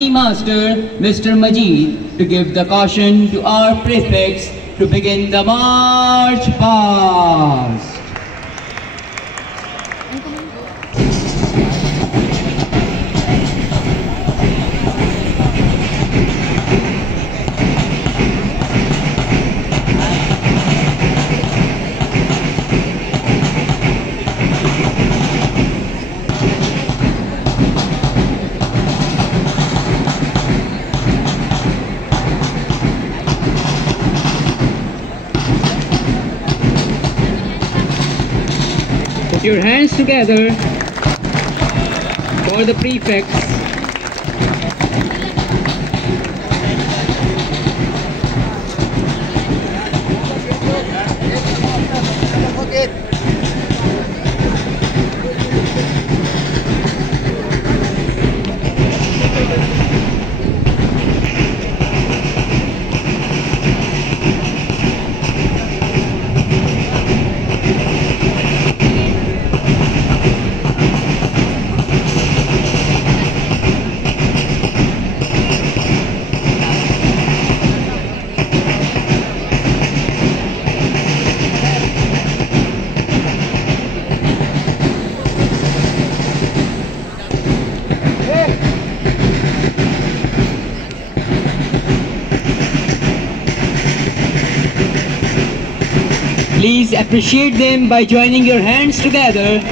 Master Mr. Majid to give the caution to our prefects to begin the march past. Put your hands together for the prefects. Please appreciate them by joining your hands together.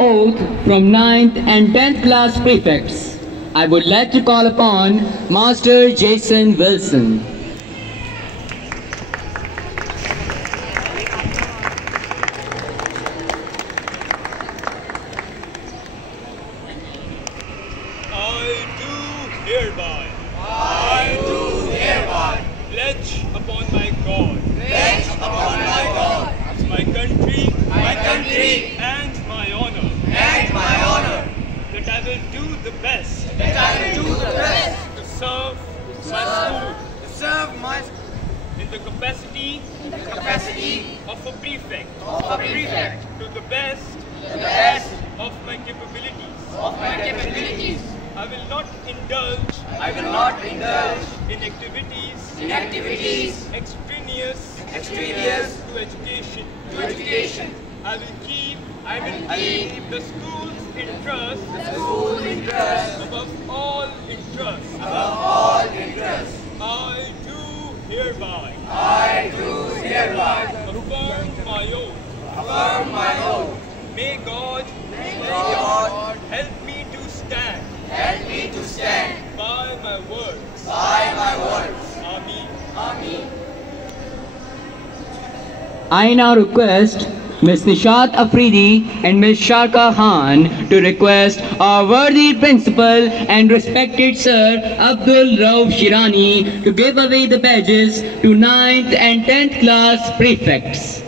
Oath from 9th and 10th class prefects. I would like to call upon Master Jason Wilson. I do hereby pledge upon my God, my country, and my honor, that I will do the best, to serve my school, in the capacity, of a prefect, to the best of my capabilities. I will not indulge in activities extraneous to education. I will keep the school's interest above all interests. I do hereby affirm my oath. May God help me to stand by my words. Amen. I now request Ms. Nishat Afridi and Ms. Sharka Khan to request our worthy principal and respected Sir Abdul Rauf Shirani to give away the badges to 9th and 10th class prefects.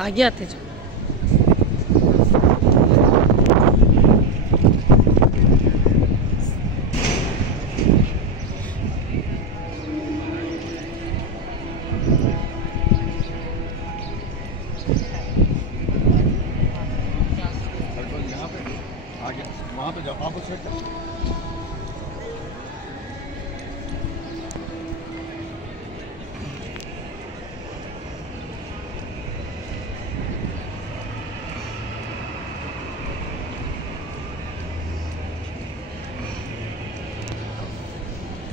आगे आते जाओ। वहाँ पे जाओ, आप उस side जाओ।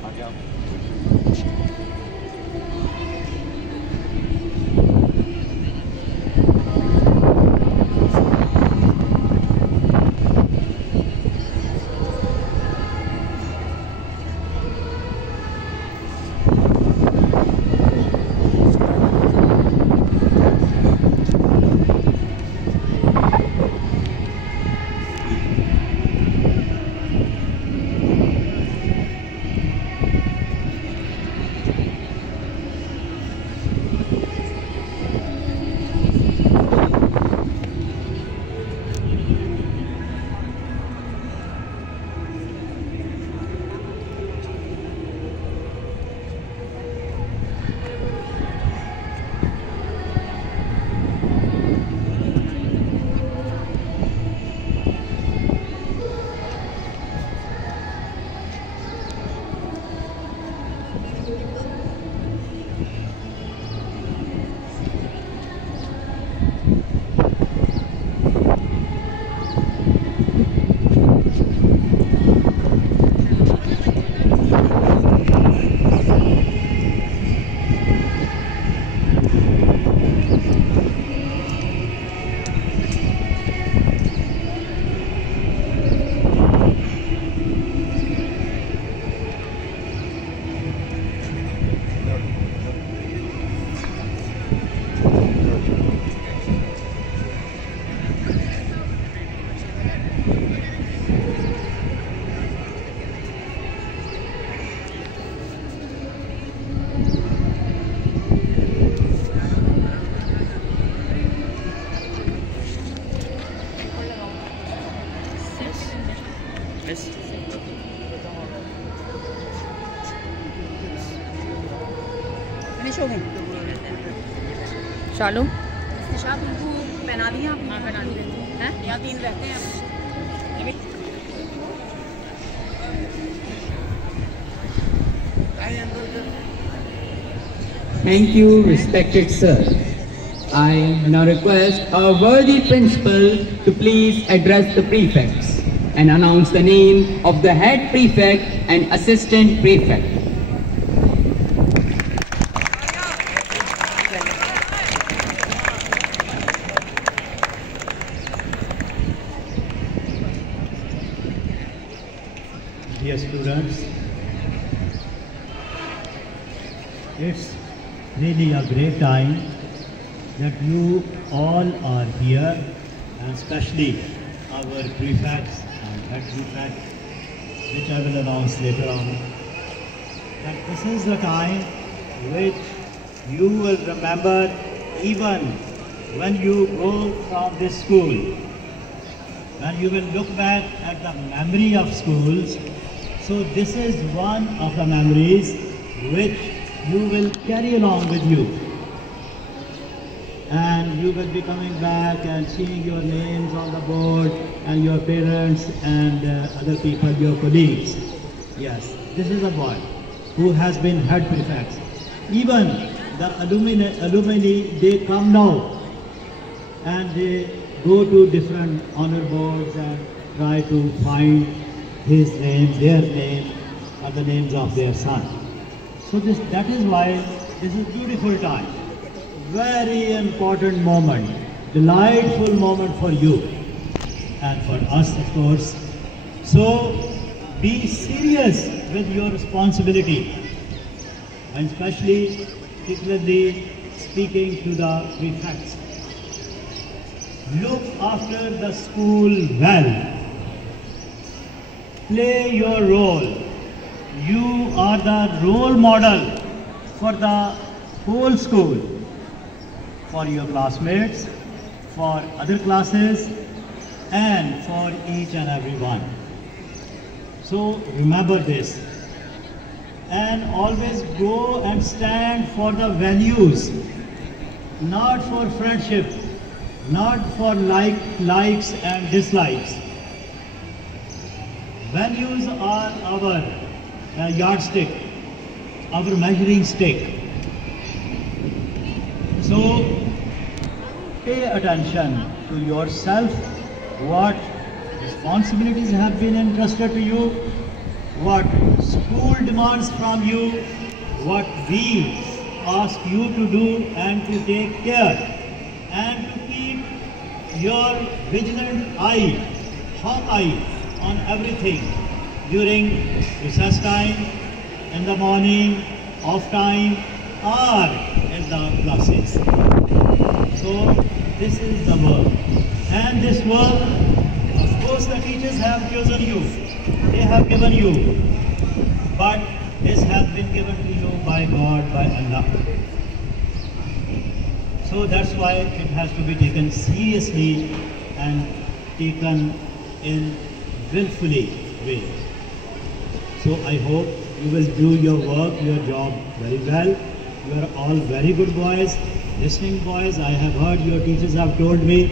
आगे आओ। फिनिश हो गई। शालू पहना दिया हैं? यहाँ 3 रहते हैं। Thank you, respected sir. I now request our worthy principal to please address the prefects and announce the name of the head prefect and assistant prefect. Dear students, it's really a great time that you all are here, and especially our prefects and head prefect, which I will announce later on. That this is the time which you will remember even when you go from this school. When you will look back at the memory of schools, so this is one of the memories which you will carry along with you. And you will be coming back and seeing your names on the board and your parents and other people, your colleagues. Yes, this is a boy who has been head prefects. Even the alumni, they come now and they go to different honor boards and try to find his name, their name, or the names of their son. So that is why this is a beautiful time, very important moment, delightful moment for you and for us, of course. So be serious with your responsibility, and especially, particularly speaking to the prefects. Look after the school well. Play your role. You are the role model for the whole school, for your classmates, for other classes and for each and every one. So remember this, and always go and stand for the values, not for friendship, not for likes and dislikes. Values are our yardstick, our measuring stick. So pay attention to yourself, what responsibilities have been entrusted to you, what school demands from you, what we ask you to do and to take care, and to keep your vigilant eye, hawk eye on everything during recess time, in the morning, off time, or in the classes. So this is the work, and this work, of course, the teachers have chosen you, they have given you, but this has been given to you by God, by Allah. So that's why it has to be taken seriously and taken in willfully way. So I hope you will do your work, your job very well. You are all very good boys, listening boys. I have heard your teachers have told me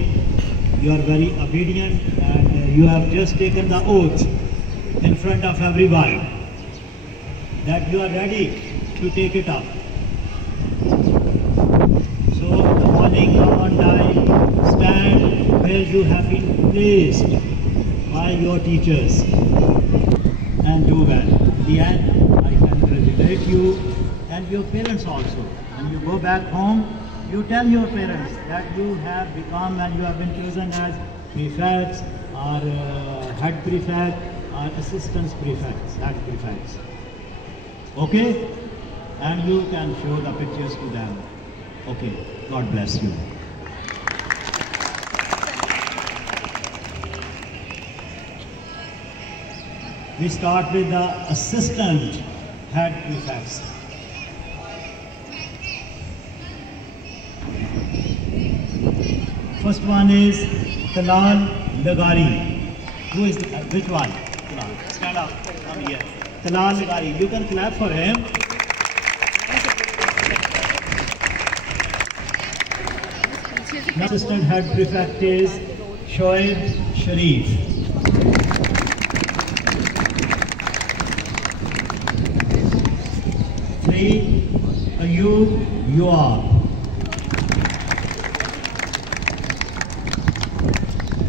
you are very obedient, and you have just taken the oath in front of everyone that you are ready to take it up. So in the morning, come on time, stand where you have been placed by your teachers, and do well. In the end, I congratulate you and your parents also. When you go back home, you tell your parents that you have become and you have been chosen as prefects or head prefect or assistant prefects, head prefects. Okay? And you can show the pictures to them. Okay, God bless you. We start with the assistant head prefects. First one is Talal Lagari. Who is, which one? Talal. Stand up, come here. Talal Lagari, you can clap for him. Assistant head prefect is Shoaib Sharif. Three, Ayub Yuab.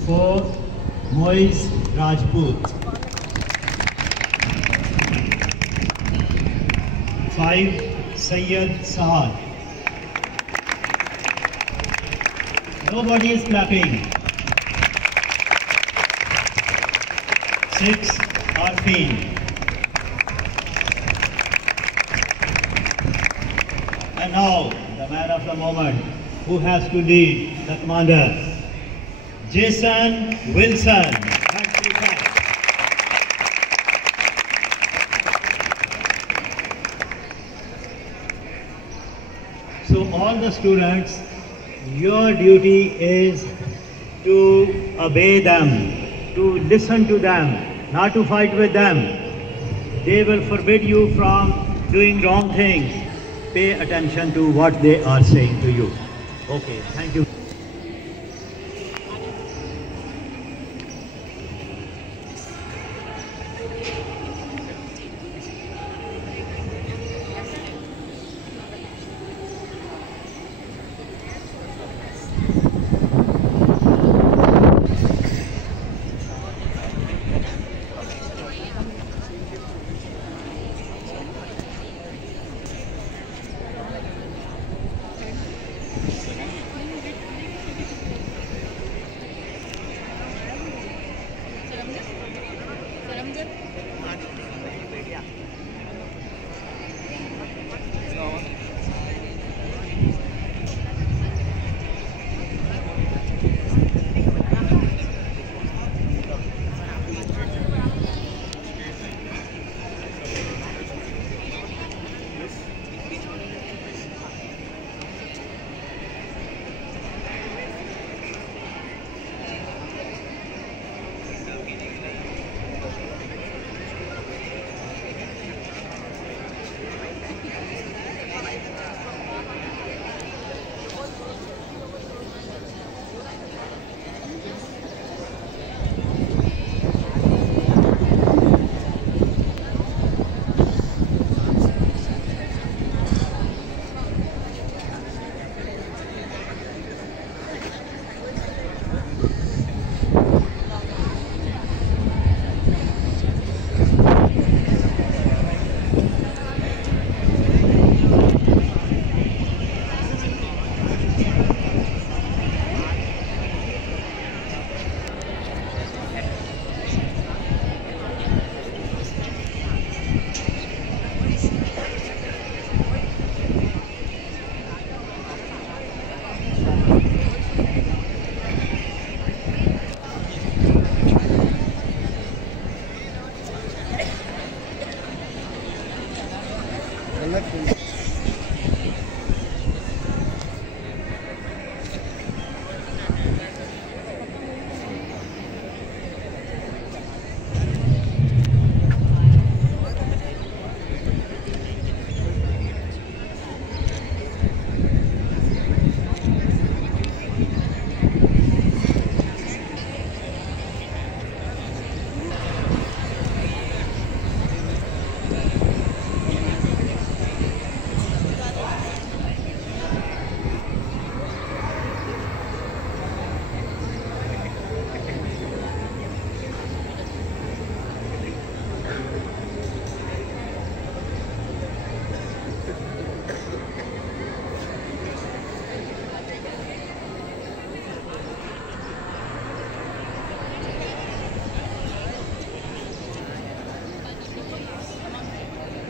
4, Moiz Rajput. 5, Sayyid Saad. Nobody is clapping. 6, Arfin. And now, the man of the moment, who has to lead, the commander, Jason Wilson. So all the students, your duty is to obey them, to listen to them, not to fight with them. They will forbid you from doing wrong things. Pay attention to what they are saying to you. Okay, thank you.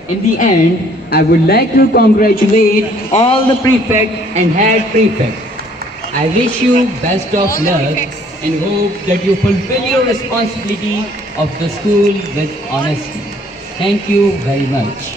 In the end, I would like to congratulate all the prefect and head prefect. I wish you best of luck and hope that you fulfill your responsibility of the school with honesty. Thank you very much.